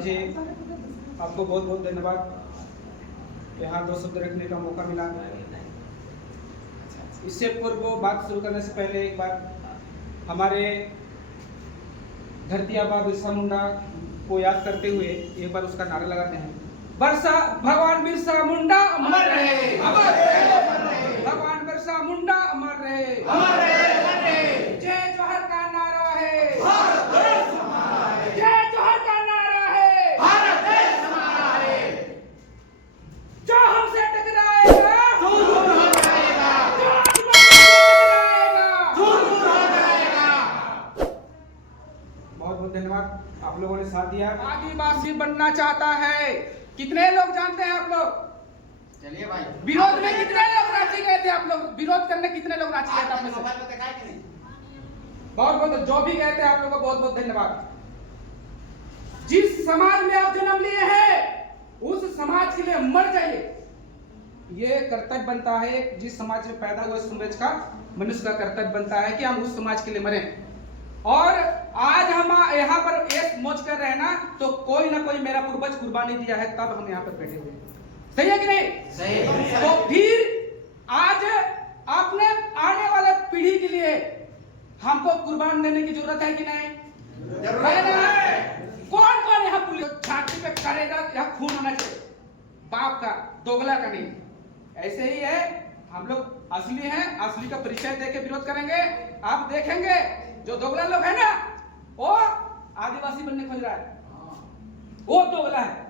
शिवाजी जी, आपको बहुत बहुत धन्यवाद। यहाँ दो शब्द रखने का मौका मिला। इससे पूर्व बात शुरू करने से पहले एक बार हमारे धरती आबा बिरसा मुंडा को याद करते हुए एक बार उसका नारा लगाते हैं। बरसा भगवान बिरसा मुंडा अमर रहे, अमर रहे, भगवान बिरसा मुंडा अमर रहे, अमर रहे। जय जोहर का नारा है, भारत देश हमारा है। जय जोहर का नारा है, भारत देश हमारा है। जो हमसे टकराएगा दूर दूर हो जाएगा, जो टकराएगा दूर दूर हो जाएगा। बहुत बहुत धन्यवाद, आप लोगों ने साथ दिया। आदिवासी बनना चाहता है, कितने लोग जानते हैं आप लोग? चलिए भाई, विरोध में कितने लोग रांची गए थे? आप लोग विरोध करने कितने लोग रांची गए थे? आपने मोबाइल में देखा है कि नहीं? बहुत बहुत, जो भी गए थे आप लोगों को बहुत बहुत धन्यवाद। जिस समाज में आप जन्म लिए हैं उस समाज के लिए मर जाइए, ये कर्तव्य बनता है। जिस समाज में पैदा हुए समाज का मनुष्य का कर्तव्य बनता है कि हम उस समाज के लिए मरें। और आज हम यहाँ पर एक मौज कर रहे हैं ना, तो कोई ना कोई मेरा पूर्वज कुर्बानी दिया है, तब हम यहाँ पर बैठे हुए हैं। सही है कि नहीं? सही है। तो फिर आज अपने आने वाले पीढ़ी के लिए हमको कुर्बान देने की जरूरत है कि नहीं? कौन कौन यहाँ पुलिस छाती पे करेगा? यहाँ खून होना चाहिए, बाप का, दोगला का नहीं। ऐसे ही है, हम लोग असली हैं, असली का परिचय देके विरोध करेंगे। आप देखेंगे जो दोगला लोग है ना, वो आदिवासी बनने खोज रहा है, वो दोगला है।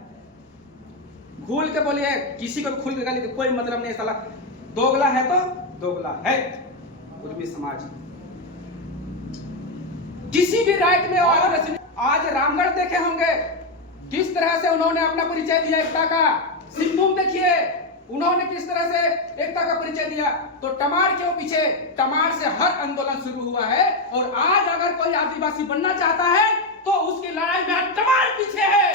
भूल के बोलिए, किसी को खुल के गाली कोई मतलब नहीं। साला दोगला है तो दोगला है। उर्मी समाज किसी भी राइट में आज रामगढ़ देखे होंगे किस तरह से उन्होंने अपना परिचय दिया एकता का। सिंहभूम देखिए उन्होंने किस तरह से एकता का परिचय दिया। तो टमार क्यों पीछे? टमार से हर आंदोलन शुरू हुआ है। और आज अगर कोई आदिवासी बनना चाहता है तो उसकी लड़ाई में टमार पीछे है।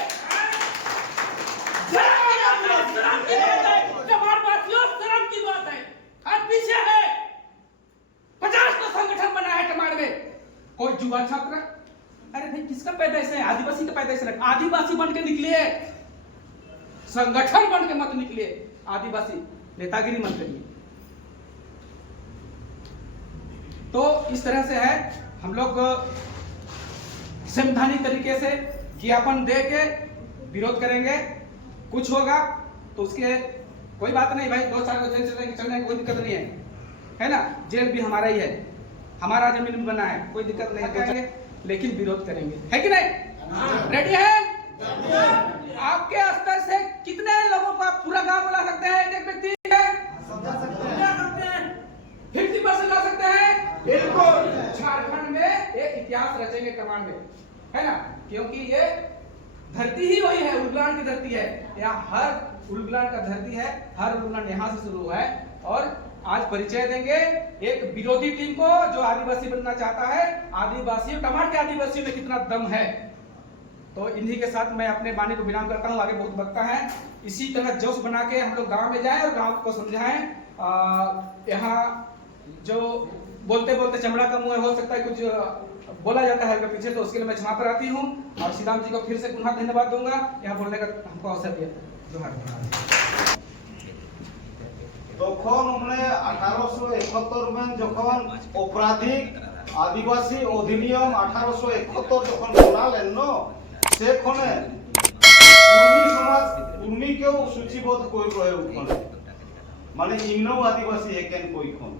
टमार वासियों, शर्म की बात है, हर पीछे है। 50 तो संगठन बना है टमार में। कोई युवा छात्र, अरे भाई किसका पैदाइश है? आदिवासी का पैदाइश है। आदिवासी बन के निकलिए, संगठन बन के मत निकलिए। आदिवासी नेतागिरी मत करिए। तो इस तरह से है, हम लोग संवैधानिक तरीके से ज्ञापन दे के विरोध करेंगे। कुछ होगा तो उसके कोई बात नहीं भाई, 2 साल को जेल चलने की कोई दिक्कत नहीं है ना। जेल भी हमारा ही है, हमारा जमीन में बना है, कोई दिक्कत नहीं है। लेकिन विरोध करेंगे, है कि नहीं? रेडी है? आपके स्तर से कितने लोगों का पूरा गांव बुला सकते हैं? एक व्यक्ति है 50% ला सकते हैं। बिल्कुल, झारखंड में एक इतिहास रचेंगे कमान में, है ना। क्योंकि ये धरती ही वही है, उलगुलान की धरती है। यहाँ हर उलगुलान का धरती है, हर उलगुलान यहाँ से शुरू हुआ है। और आज परिचय देंगे एक विरोधी टीम को जो आदिवासी बनना चाहता है। आदिवासी, टमाटर के आदिवासियों में कितना दम है। तो इन्हीं के साथ मैं अपने वाणी को विराम करता हूँ। आगे बहुत वक्ता है, इसी तरह जोश बना के हम लोग गांव में जाएं और गांव को समझाएं। यहाँ जो बोलते बोलते चमड़ा का मुंह हो सकता है कुछ बोला जाता है पीछे, तो उसके लिए मैं क्षमा प्रार्थी हूँ। और श्रीराम जी को फिर से पुनः धन्यवाद दूंगा यहाँ बोलने का हमको अवसर दिया। তখন উনি 1871 में যখন অপরাধিক আদিবাসী অধিনিয়ম 1871 যখন বানালেন ন, সেখানে উর্মি সমাজ, উর্মিকেও সূচিবদ্ধ করে রয়ে ওখানে, মানে ইমনও আদিবাসী একেন কইখন।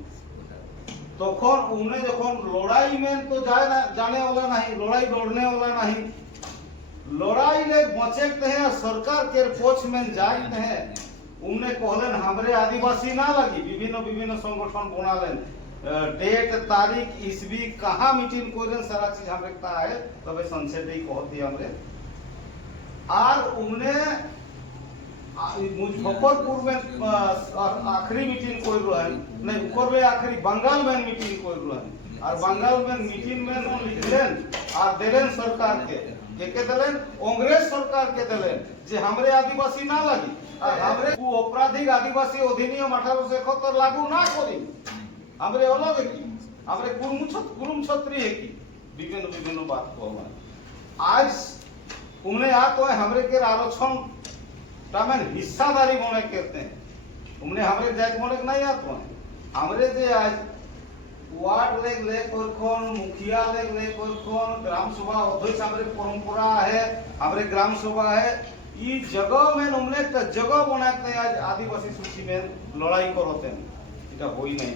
তখন উনি যখন লড়াই में तो जाने वाला नहीं, लड़ाई लड़ने वाला नहीं, लड़ाई ले बचते हैं सरकार के पक्ष में जाते हैं। उन्हें कहलें हमरे आदिवासी ना लगी, विभिन्न विभिन्न संगठन बनालें, डेट तारीख ईस्वी कहाँ मीटिंग करें, सारा चीज हमें कहा है। तबे संक्षेप ही कहती हमरे। और उन्हें मुजफ्फरपुर में आखिरी मीटिंग कर रहे नहीं, ऊपर में आखिरी बंगाल में मीटिंग कर रहे। और बंगाल में मीटिंग में लिखलें और दिलें सरकार के दिलें, कांग्रेस सरकार के दिलें जे हमरे आदिवासी ना लगी और हमरे अपराधिक आदिवासी अधिनियम 1871 लागू ना करी, हमरे अलग की, हमरे कुरुम छत्री है की, विभिन्न विभिन्न बात को आज उमने आ तो हमरे के आरक्षण टामें हिस्सादारी बने कहते हैं उमने हमरे जात बने नहीं आतो है हमरे जे आज वार्ड ले कोन मुखिया ले कोन ग्राम सभा अध्यक्ष हमरे परंपरा है हमरे ग्राम सभा है ई जगह में उमने त जगह बनाते हैं आज आदिवासी सूची में लड़ाई करते हैं এটা হই নাই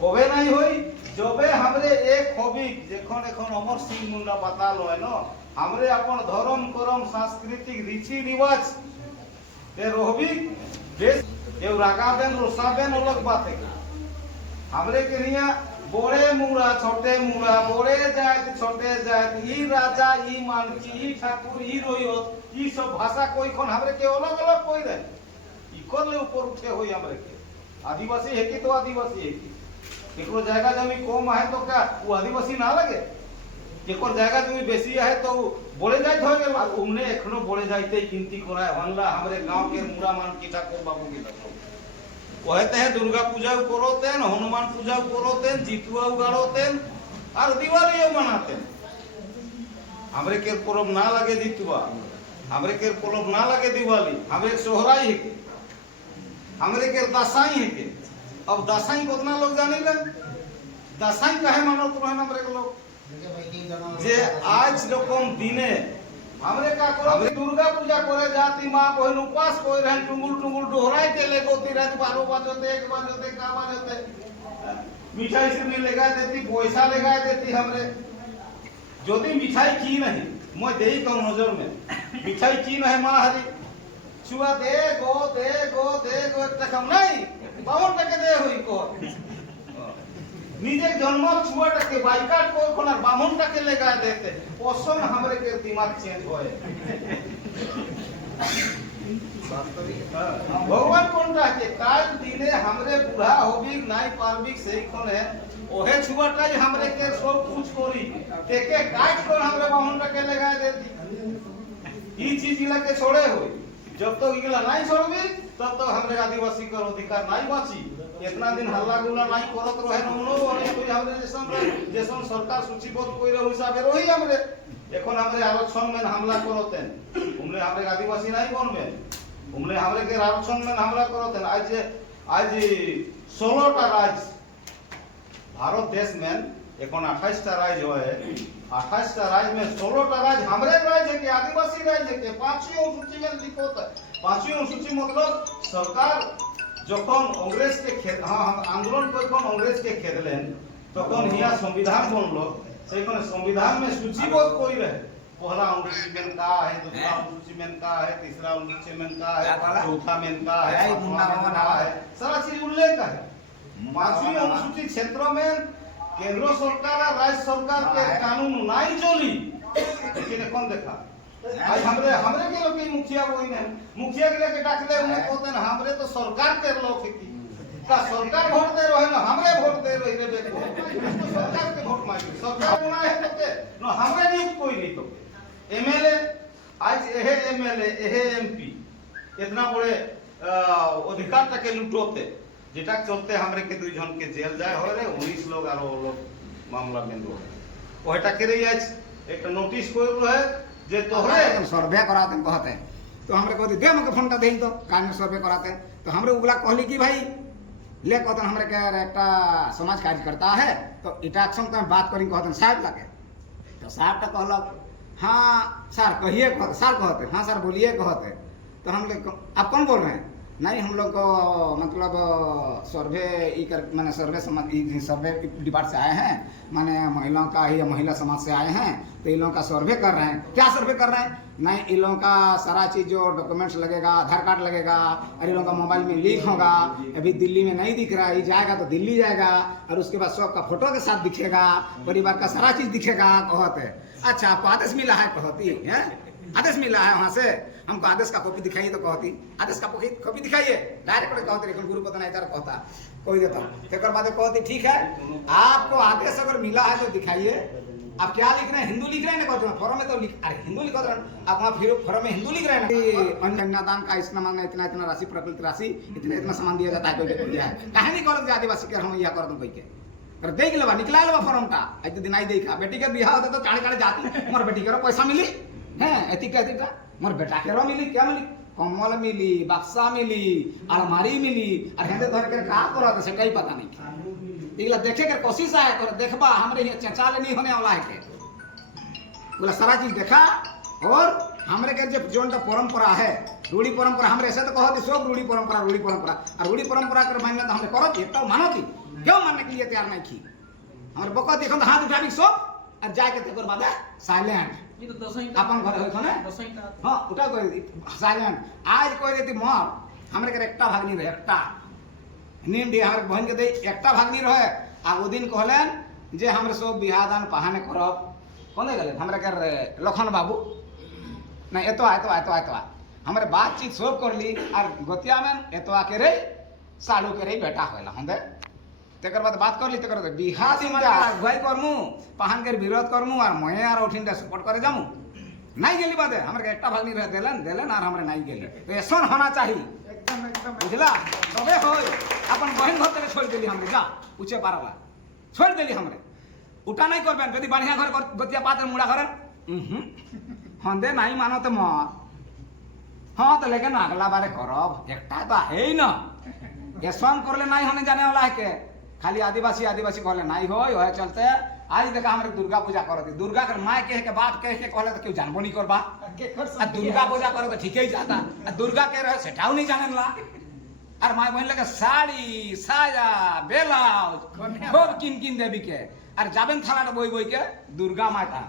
কবে নাই হই जबे हमरे एक हबी जेखन এখন अमर सिंह मुंडा बता लो है न हमरे अपन धर्म करम सांस्कृतिक रीति रिवाज ते रोहबी देश ये रागाबेन रोसाबेन अलग बात है हमरे के निया बड़े मुड़ा छोटे मुड़ा बड़े जात छोटे जात ई राजा ई मानकी ई ठाकुर ई रोयो ई सब भाषा कोई कोन हमरे के अलग अलग कोई रहे ई कर ले ऊपर उठे होई हमरे के आदिवासी है कि तो आदिवासी है कि एकरो जायगा जमी कम है तो क्या वो आदिवासी ना लगे एकर जायगा जमी बेसी है तो बड़े जाइत हो गेल उमने एखनो बड़े जाइते गिनती कराय हनला हमरे गांव के मुड़ा मानकी ठाकुर बाबू के देखो कहते हैं दुर्गा पूजा करोते हनुमान पूजा करोते जितुआ उगाड़ोते और दिवाली मनाते हमरे के पर्व ना लगे जितुआ हमरे के पर्व ना लगे दिवाली हमरे सोहराई है के हमरे के दसाई है के अब दसाई कितना लोग जाने लगे दसाई काहे मानत रहे हमरे के लोग जे आज रकम दिने हमरे का करो दुर्गा पूजा करे जाती मां बहन उपास कोई रहन टुंगुल टुंगुल डोहराई के ले गोती रात 12 बजे 1 बजे का बजे मिठाई से नहीं लगा देती पैसा लगा देती हमरे यदि मिठाई की नहीं मैं देई कम नजर में मिठाई की नहीं मां हरी छुआ दे गो तकम नहीं 52 टके दे होई को निजे जन्मल छुआ टके बाइकाट को कोना 52 टके लगा देते ओसन हमरे के दिमाग चेंज होए भगवान कोनटा के काल दिने हमरे बूढ़ा होबी नाई पारबिक सही कोन है ओहे छुआटा हमरे के सब कुछ कोरी तेके काट को हमरे 52 टके लगा देती ई चीज इला के छोड़े होई जब तक इला नहीं छोड़बी तब तक हमरे आदिवासी का अधिकार नहीं बची इतना दिन हल्ला गुल्ला नहीं करत रहे नमनो और कोई हमरे जैसन सरकार सूचीबद्ध कोई रहो हिसाबे रही हमरे এখন हमरे आरक्षण में हमला करते हमरे हमरे आदिवासी नहीं बनबे हमरे हमरे के आरक्षण में हमला करते आज 16 टा राज्य भारत देश में এখন 28 टा राज्य है 28 टा राज्य में 16 टा राज्य हमरे राज्य के आदिवासी राज्य के पांचवी अनुसूची में लिखोत पांचवी अनुसूची मतलब सरकार যখন कांग्रेस के खेत हम आंदोलन कोन कांग्रेस के खेदलेन तখন हिया संविधान बनलो सेखने संविधान में सूचीबद्ध कोई रहे पहला अनुसूची में का है दूसरा अनुसूची में का है तीसरा अनुसूची में का है चौथा में का है मुंडा है सारा चीज उल्लेख है पांचवी अनुसूची क्षेत्र में केंद्र सरकार और राज्य सरकार के कानून नहीं चली लेकिन कौन देखा आज हमरे के लोग के मुखिया वही ने मुखिया के लेके डाकले उन्हें कहते हैं हमरे तो सरकार के लोग की का सरकार वोट दे रहे ना हमरे वोट दे रहे रे देखो तो सरकार के वोट मांगे सरकार बना है तो न हमरे नहीं कोई नहीं तो एमएलए आज एहे एमएलए एहे एमपी इतना बड़े अधिकार तक के लुटोते जेटा चलते हमरे के दुई जन के जेल जाए हो रे 19 लोग आरो लोग मामला में दो ओटा के रही आज एक नोटिस कोई रहे जे तोहरे सर्वे कराते कहते तो हमरे कहते दे हमके फोन का देई तो कान सर्वे कराते तो हमरे उगला कहली कि भाई ले कहते हमरे के एकटा समाज कार्यकर्ता है तो इटा अक्षम तो बात करी कहते साहब लागे तो साहब तो कहलक हां सर कहिए सर कहते हां सर बोलिए कहते तो हम लोग आप कौन बोल रहे हैं नहीं हम लोग को मतलब सर्वे मैंने सर्वे समाज सर्वे डिपार्टमेंट से आए हैं माने महिलाओं का ही महिला समाज से आए हैं तो इन लोगों का सर्वे कर रहे हैं क्या सर्वे कर रहे हैं नहीं इन लोगों का सारा चीज़ जो डॉक्यूमेंट्स लगेगा आधार कार्ड लगेगा और इन लोगों का मोबाइल में लिंक होगा अभी दिल्ली में नहीं दिख रहा है ये जाएगा तो दिल्ली जाएगा और उसके बाद सबका फोटो के साथ दिखेगा परिवार का सारा चीज़ दिखेगा कहते अच्छा आपको आदेश मिला है कहती है आदेश मिला है वहां से हमको आदेश का कॉपी दिखाइए तो कहती आदेश का कॉपी दिखाइए डायरेक्ट कहते लेकिन गुरु पता नहीं कहता कोई देता एक बाद कहती ठीक है आपको आदेश अगर मिला है तो दिखाइए आप क्या लिख रहे हैं हिंदू लिख रहे हैं ना कहते फॉर्म में तो अरे हिंदू लिख रहे हैं आप वहाँ फिर फॉर्म में हिंदू लिख रहे हैं ना अन्नदान का इतना मांगना इतना राशि प्रकृति राशि इतना सामान दिया जाता है कोई दिया है कहे नहीं कहल आदिवासी के हम यह कर दूँ कोई के अरे देख लेवा निकला लेवा फॉर्म का आज दिन आई देखा बेटी के बिहार होता तो चाड़े चाड़े जाती हमारे बेटी के पैसा मिली হ্যাঁ এতিটা মোর বেটাকেরও মিলি क्या মিলি কম্বল মিলি বাক্সা মিলি আলমারি মিলি আর হেঁদে ধরে के का करा तो सेटाई पता नहीं इगला देखे के कोशिश है तो देखबा हमरे ये चचाले नहीं होने वाला है के बोला सारा चीज देखा और हमरे के जो जोनटा परंपरा है रूढ़ी परंपरा हमरे ऐसे तो कहते सब रूढ़ी परंपरा और रूढ़ी परंपरा कर मानना तो हमरे करती तो मानती क्यों मानने के लिए तैयार नहीं की हमरे बको देखो तो हाथ उठाबी सब और जाके तेकर बाद साइलेंट ये तो दसों ही अपन घर होय खने दसों ही हां उठा कोई साइलेंट आज कोई देती मोर हमरे के एकटा भागनी रहे एकटा नीम दी हमरे बहन के दे एकटा भागनी रहे आ ओ दिन कहलेन जे हमरे सब बियाह दान पहाने करब कोने गले हमरे के लखन बाबू नहीं एतो हमरे बातचीत सब करली और गोतिया में एतो के रे सालू के रे बेटा होइला हमदे तेकर बाद बात करली तेकर बिहा दिन अगुवाई करमु पहान के विरोध करमु और मये और उठिनटा सपोर्ट करे जामु नहीं गेली बादे हमरे के एकटा भागनी रह देलन और हमरे नहीं गेली तो ऐसन होना चाहिए एकदम बुझला तबे होय अपन बहन घर तक छोड़ देली हमरे जा पूछे पारला छोड़ देली हमरे उठा नहीं करबेन यदि बढ़िया घर गोतिया पात्र मुड़ा घर हंदे नहीं मानो तो मर हाँ तो लेकिन अगला बारे करब एकटा तो है ही ना ऐसन करले नहीं होने जाने वाला है के खाली आदिवासी कहले नहीं हो चलते आज देखा हमारे दुर्गा पूजा करती दुर्गा के माय कह के बाप कह के कहले तो क्यों जानबो नहीं करबा दुर्गा पूजा करे तो ठीक ही जाता दुर्गा के रहे सेठाऊ नहीं जाने ला और माय बहन लगे साड़ी साया ब्लाउज खूब किन देवी के और जाबेन थाला बोई के दुर्गा माय था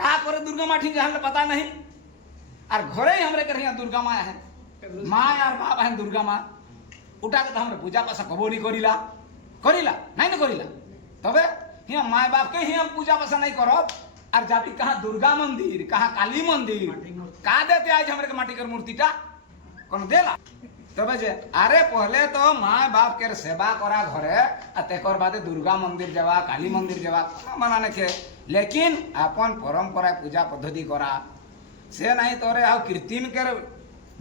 का करे दुर्गा माँ ठीक है पता नहीं और घरे ही हमरे कर दुर्गा माँ है माँ और बाप है दुर्गा माँ उठा के तो हमरे पूजा पासा कबो नहीं करीला नहीं ना करीला तबे हिया माँ बाप के हिया पूजा पासा नहीं करब और जाती कहाँ दुर्गा मंदिर कहाँ काली मंदिर का देते आज हमरे के माटी कर मूर्तिटा कौन देला तबे जे अरे पहले तो माँ बाप के सेवा करा घरे आ तेकर बादे दुर्गा मंदिर जावा काली मंदिर जावा माना के लेकिन अपन परंपरा पूजा पद्धति करा से नहीं तोरे आ कृत्रिम के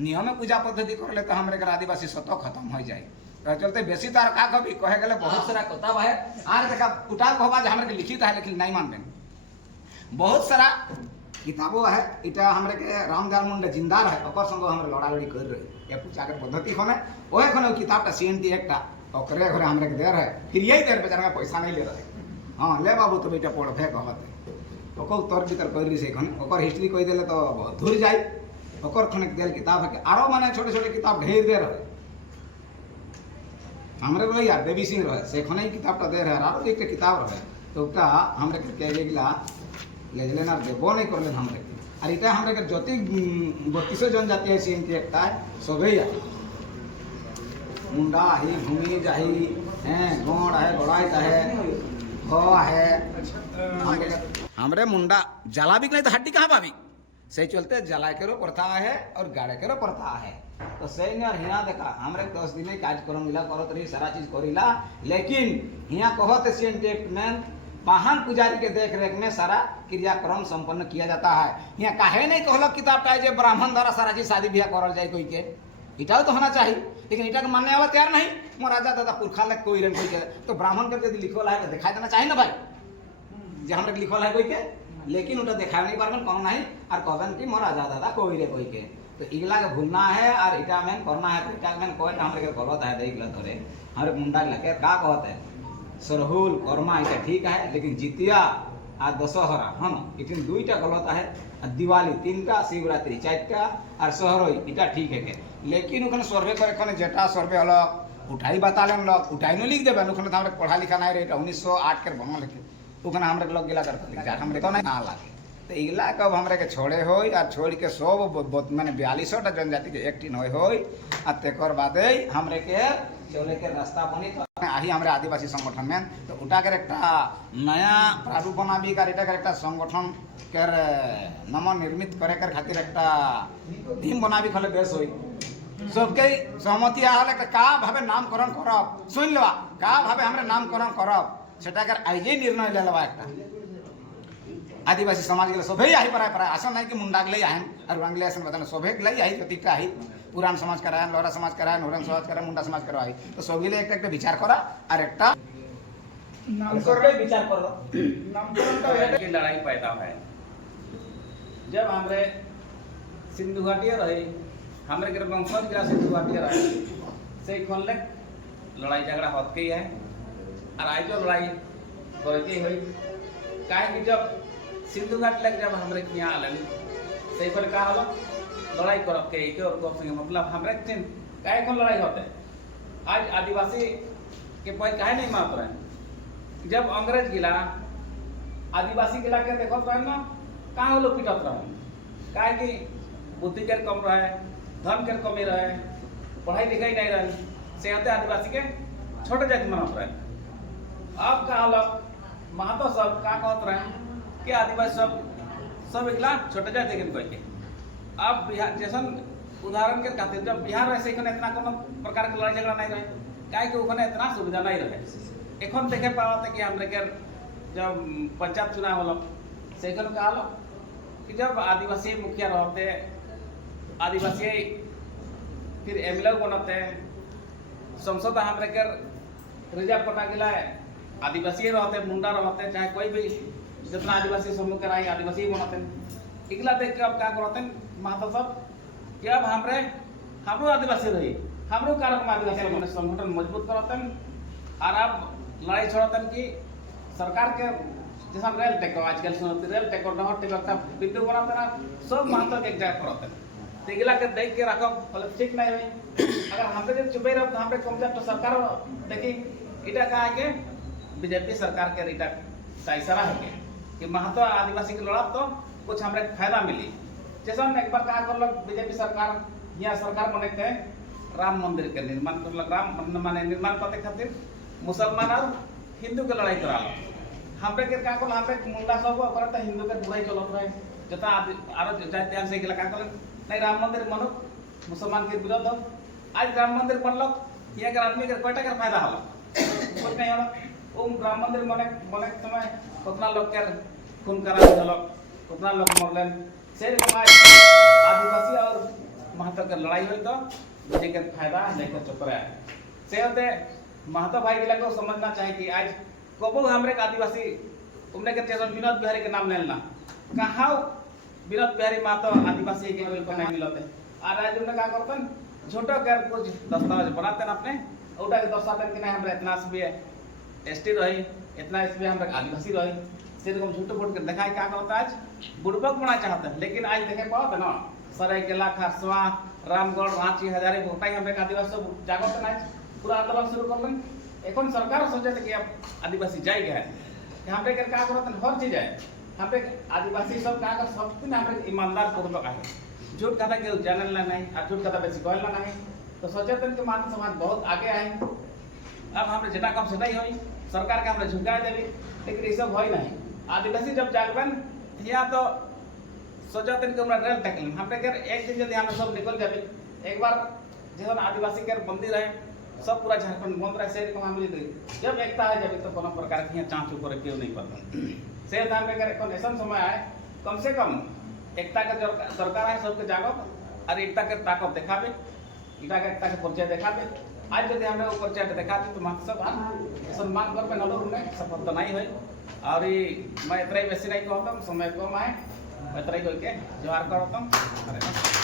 नियम पूजा पद्धति करले तो हमरे के आदिवासी सतो खत्म हो जाए तो चलते बेसी तार का कभी कहे गेले बहुत सारा किताब है आज देखा उठा कहबा जे हमरे के लिखित है लेकिन नहीं मानबेन बहुत सारा किताबो है इटा हमरे के रामदयाल मुंडे जिंदा है ओकर संग हमरे लड़ा लड़ी कर रहे ये पूजा के पद्धति खने ओए खने किताबटा सीएनटी एकटा ओकरे घरे हमरे के दे रहे फिर यही देर बेचारा पैसा नहीं ले रहे हां ले बाबू तो बेटा पढ़बे कहते ओकर तोर भीतर करी से खने ओकर हिस्ट्री कहि देले तो धुर जाई ओकर खने देल किताब है आरो माने छोटे किताब ढेर दे रहे हमरे बोले यार देवी सिंह रहे से खने किताबटा दे रहे आरो एक किताब रहे तो ओटा हमरे के गेला ले लेना देबो नहीं करले हमरे और इटा हमरे के ज्योति 32 जनजाति है सीएम के एकटा सबे मुंडा ही भूमि जाही हैं गोड़ है गोड़ाई है हो है हमरे मुंडा जला भी नहीं तो हड्डी कहाँ पावी सही चलते जला के रो प्रथा है और गाड़े के रो प्रथा है तो सही ने और हिया देखा हमरे 10 दिन कार्यक्रम मिला करत रही सारा चीज करीला लेकिन हिया कहत सेंटेटमेंट वाहन पुजारी के देख रेख में सारा क्रियाक्रम संपन्न किया जाता है यहाँ काहे नहीं कहलक किताब जो ब्राह्मण द्वारा सारा चीज शादी ब्याह करल जाए कोई के इटा तो होना चाहिए लेकिन इटा के मानने वाला तैयार नहीं मोर राजा दादा पुरखा लग कोई रन कोई के तो ब्राह्मण के यदि लिखल है तो दिखाई देना चाहिए ना भाई जे हमरे लिखल है कोई के लेकिन उटा दिखाई नहीं पारबन कोनो नहीं और कहबन कि मोर राजा दादा कोई रे कोई के तो इगला के भूलना है और इटा में करना है तो इटा में कोई हमरे के गलत है देख ल धरे हमरे मुंडा लगे का कहत है सरहुल कर्मा इटा ठीक है लेकिन जितिया आ दशहरा हाँ इतने दुईटा गलत है दिवाली 3टा शिवरात्रि 4टा और सहरोई इटा ठीक है लेकिन उखने सर्वे करे जेटा सर्वे अलग उठाई बता लेन लोग उठाई न लिख देबे उखने तो हमरे पढ़ा लिखा नहीं रही 1908 के बनल लिखे उखने हमरे लोग गिला करते लिख जा हमरे तो नहीं ना लागे तो इगला कब हमरे के छोड़े होई और छोड़ के सब माने 42टा जनजाति के एक्टिन होई आ तेकर बादे हमरे के चले के रास्ता बनी तो आही हमरे आदिवासी संगठन में तो उठा के एकटा नया प्रारूप बनाबी कर एटा के एकटा संगठन के नम निर्मित करे कर खातिर एकटा टीम बनाबी खले बेस होई सबके सहमति आले का भावे नामकरण करब सुन लेवा का भावे हमरे नामकरण करब सेटा कर आइजे निर्णय ले लेवा एकटा आदिवासी समाज के सभे आही पर आसन नहीं कि मुंडा गले आइन और बांग्ला आसन बताने सभे गले आही प्रतीका आही पुरान समाज करायन लोरा समाज करायन होरन समाज करायन मुंडा समाज करवाई तो सभी एक एक विचार करा और एकटा नामकरण विचार करो नामकरण की लड़ाई पैदा है जब हमरे सिंधु घाटिया रहे हमरे के वंशज गिरा सिंधु घाटिया रहे से खोल ले लड़ाई झगड़ा होत के है और आज जो लड़ाई करके हुई काहे कि जब सिंधु घाट लग जब हमरे के यहाँ आलन से खोल का हलो लड़ाई करब के एक और को संगे मतलब हमरे के काहे खोल लड़ाई होते आज आदिवासी के पॉइंट काहे नहीं मानत रहे जब अंग्रेज गिला आदिवासी गिला के देखत रहे ना कहाँ लोग पिटत रहे काहे कि बुद्धि के कम रहे धन के कमी रहे पढ़ाई लिखाई नहीं रहे से होते आदिवासी के छोटे जाति मानत रहे अब कहाँ लोग महतो सब का कहत रहे कि आदिवासी सब एकला छोटे जाति के कह के अब बिहार जैसन उदाहरण के खातिर जब बिहार रहे से इतना कोनो प्रकार के लड़ाई झगड़ा नहीं रहे काहे कि उखने इतना सुविधा नहीं रहे एखन देखे पावत कि हमरे के जब पंचायत चुनाव होलो से एखन का हलो कि जब आदिवासी मुखिया रहते आदिवासी फिर एमएलए बनते संसद हमरे के रिजर्व कोटा गिला आदिवासी रहते मुंडा रहते चाहे कोई भी जितना आदिवासी समूह के रही आदिवासी बनते इकला देख के अब क्या करते महतो सब कि अब हमरो आदिवासी रही हमरो कार्यक्रम आदिवासी संगठन मजबूत करते और अब लड़ाई छोड़ते कि सरकार के जैसा रेल टेको आजकल सुनते रेल टेको डहर टेको था विद्युत बनाते ना सब महत्व के एक जगह करते तिगला के देख के रखब बोले ठीक नहीं होई अगर हमरे जे चुपे रह तो हमरे कॉन्सेप्ट सरकार देखी इटा का है के बीजेपी सरकार के इटा इशारा है कि महत्व आदिवासी के लड़ब तो कुछ हमरे फायदा मिली जैसा एक बार का कर लोग बीजेपी सरकार यहाँ सरकार बने के राम मंदिर के निर्माण कर लग राम माने निर्माण करते खातिर मुसलमान और हिंदू के लड़ाई करा हमरे के का को हमरे मुंडा सब करता हिंदू के बुराई चलत रहे जता आरो जाय ध्यान से के का कर नहीं राम मंदिर मनो मुसलमान के विरोध आज राम मंदिर बनल यहाँ के आदमी के कोटा के फायदा हलो कुछ नहीं हलो वो राम मंदिर बने समय उतना लोग के खून करा हलो उतना लोग मरलन से आदिवासी और महतो के लड़ाई हुई तो मुझे के फायदा लेकर चुप रहा है से होते महतो भाई के को समझना चाहिए कि आज कबो हमरे आदिवासी उमने के जैसे विनोद बिहारी के नाम लेना कहाँ विनोद बिहारी महतो आदिवासी के बिल्कुल नहीं मिलते और आज उन्हें क्या करतन झूठो के कुछ दस्तावेज बनाते अपने उठा के दर्शाते कि नहीं हमरे इतना भी एसटी रही इतना इसमें हमरे आदिवासी रही सेरकम झूठो फूट के दिखाई क्या करता आज बुड़बक बना चाहते हैं लेकिन आज देखे पाओ ना सरायकेला खरसवा रामगढ़ रांची हजारी गोटाई हमरे आदिवासी सब जागत नहीं पूरा आंदोलन शुरू कर लें एखन सरकार सोचे कि अब आदिवासी जाएगा है हमरे के का करत हर चीज है हमरे आदिवासी सब का कर सब दिन हमरे ईमानदार पूर्वक है झूठ कथा के चैनल नहीं और झूठ कथा बेसी कहला नहीं तो सोचे कि मान समाज बहुत आगे आए अब हमरे जेटा काम सेटा ही होई सरकार के हमरे झुका देबी लेकिन ये सब होई नहीं आदिवासी जब जागबन या तो सोचते कि हमरा रेल टैकल हमरे के एक दिन यदि हम सब निकल जाबे एक बार जब आदिवासी के बंदी रहे सब पूरा झारखंड बंद रहे से को मिली गई जब एकता है जब तो कोनो प्रकार के चाँच ऊपर क्यों नहीं पड़ता से धान में करे ऐसा समय आए कम से कम एकता के दरकार है सबके जागत और एकता के ताकत दिखाबे एकता के परिचय दिखाबे आज यदि हमें वो परिचय दिखाबे तो हम सब सम्मान कर पे नलो में सफलता नहीं हुई और मैं इतना ही बेसी नहीं कहता समय कम आए इतना ही करके जोहार करता हूँ।